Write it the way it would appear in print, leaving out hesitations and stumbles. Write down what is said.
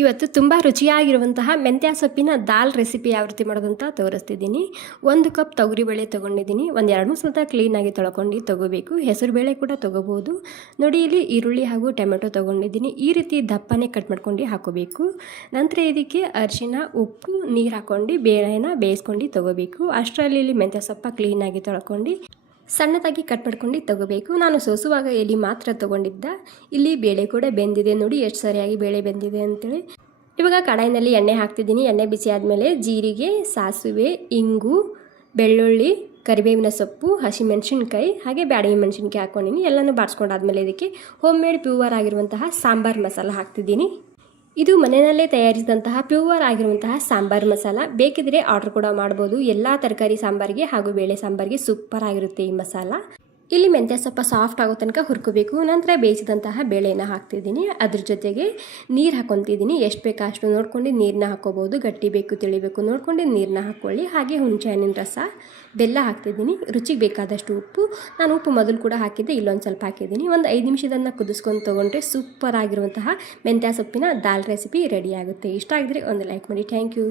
ಇವತ್ತು ತುಂಬ ರುಚಿಯಾಗಿರುವಂತಹ ಮೆಂತ್ಯ ಸೊಪ್ಪಿನ ದಾಲ್ ರೆಸಿಪಿ ಯಾವ ರೀತಿ ಮಾಡೋದಂತ ತೋರಿಸ್ತಿದ್ದೀನಿ. 1 ಕಪ್ ತೊಗರಿಬೇಳೆ ತೊಗೊಂಡಿದ್ದೀನಿ. ಒಂದು 2 ಸಲ ಕ್ಲೀನಾಗಿ ತೊಳ್ಕೊಂಡು ತೊಗೋಬೇಕು. ಹೆಸರುಬೇಳೆ ಕೂಡ ತೊಗೋಬೋದು. ನೋಡಿ, ಇಲ್ಲಿ ಈರುಳ್ಳಿ ಹಾಗೂ ಟೊಮೆಟೊ ತೊಗೊಂಡಿದ್ದೀನಿ. ಈ ರೀತಿ ದಪ್ಪನೇ ಕಟ್ ಮಾಡ್ಕೊಂಡು ಹಾಕೋಬೇಕು. ನಂತರ ಇದಕ್ಕೆ ಅರಿಶಿನ, ಉಪ್ಪು, ನೀರು ಹಾಕ್ಕೊಂಡು ಬೇಳೆನ ಬೇಯಿಸ್ಕೊಂಡು ತೊಗೋಬೇಕು. ಅಷ್ಟರಲ್ಲಿ ಇಲ್ಲಿ ಮೆಂತ್ಯ ಸೊಪ್ಪ ಕ್ಲೀನಾಗಿ ತೊಳ್ಕೊಂಡು ಸಣ್ಣದಾಗಿ ಕಟ್ ಮಾಡ್ಕೊಂಡು ತೊಗೋಬೇಕು. ನಾನು ಸೋಸುವಾಗ ಎಲೆ ಮಾತ್ರ ತೊಗೊಂಡಿದ್ದ. ಇಲ್ಲಿ ಬೇಳೆ ಕೂಡ ಬೆಂದಿದೆ. ನೋಡಿ ಎಷ್ಟು ಸರಿಯಾಗಿ ಬೇಳೆ ಬೆಂದಿದೆ ಅಂತೇಳಿ. ಇವಾಗ ಕಡಾಯಿನಲ್ಲಿ ಎಣ್ಣೆ ಹಾಕ್ತಿದ್ದೀನಿ. ಎಣ್ಣೆ ಬಿಸಿ ಆದಮೇಲೆ ಜೀರಿಗೆ, ಸಾಸಿವೆ, ಇಂಗು, ಬೆಳ್ಳುಳ್ಳಿ, ಕರಿಬೇವಿನ ಸೊಪ್ಪು, ಹಸಿಮೆಣಸಿನ್ಕಾಯಿ ಹಾಗೆ ಬ್ಯಾಡಗಿ ಮೆಣಸಿನ್ಕಾಯಿ ಹಾಕ್ಕೊಂಡಿನಿ. ಎಲ್ಲನೂ ಬಾಡಿಸ್ಕೊಂಡಾದ್ಮೇಲೆ ಇದಕ್ಕೆ ಹೋಮ್ ಮೇಡ್ ಪ್ಯೂವರ್ ಆಗಿರುವಂತಹ ಸಾಂಬಾರ್ ಮಸಾಲ ಹಾಕ್ತಿದ್ದೀನಿ. ಇದು ಮನೆಯಲ್ಲೇ ತಯಾರಿಸಿದಂತಹ ಪ್ಯೂವರ್ ಆಗಿರುವಂತಹ ಸಾಂಬಾರ್ ಮಸಾಲ. ಬೇಕಿದ್ರೆ ಆರ್ಡರ್ ಕೂಡ ಮಾಡ್ಬೋದು. ಎಲ್ಲ ತರಕಾರಿ ಸಾಂಬಾರಿಗೆ ಹಾಗೂ ಬೇಳೆ ಸಾಂಬಾರಿಗೆ ಸೂಪರ್ ಆಗಿರುತ್ತೆ ಈ ಮಸಾಲ. ಇಲ್ಲಿ ಮೆಂತ್ಯ ಸ್ವಲ್ಪ ಸಾಫ್ಟ್ ಆಗೋ ತನಕ ಹುರ್ಕೋಬೇಕು. ನಂತರ ಬೇಯಿಸಿದಂತಹ ಬೇಳೆನ ಹಾಕ್ತಿದ್ದೀನಿ. ಅದ್ರ ಜೊತೆಗೆ ನೀರು ಹಾಕ್ಕೊತಿದ್ದೀನಿ. ಎಷ್ಟು ಬೇಕು ಅಷ್ಟು ನೋಡ್ಕೊಂಡು ನೀರನ್ನ ಹಾಕ್ಕೋಬೋದು. ಗಟ್ಟಿ ಬೇಕು ತಿಳಿಬೇಕು ನೋಡ್ಕೊಂಡು ನೀರನ್ನ ಹಾಕ್ಕೊಳ್ಳಿ. ಹಾಗೆ ಹುಣಸೆಹಣ್ಣಿನ ರಸ, ಬೆಲ್ಲ ಹಾಕ್ತಿದ್ದೀನಿ. ರುಚಿಗೆ ಬೇಕಾದಷ್ಟು ಉಪ್ಪು. ನಾನು ಉಪ್ಪು ಮೊದಲು ಕೂಡ ಹಾಕಿದ್ದೆ, ಇಲ್ಲೊಂದು ಸ್ವಲ್ಪ ಹಾಕಿದ್ದೀನಿ. ಒಂದು 5 ನಿಮಿಷದನ್ನು ಕುದಿಸ್ಕೊಂಡು ತೊಗೊಂಡ್ರೆ ಸೂಪರ್ ಆಗಿರುವಂತಹ ಮೆಂತ್ಯ ಸೊಪ್ಪಿನ ದಾಲ್ ರೆಸಿಪಿ ರೆಡಿ ಆಗುತ್ತೆ. ಇಷ್ಟ ಆಗಿದ್ರೆ ಒಂದು ಲೈಕ್ ಮಾಡಿ. Thank you.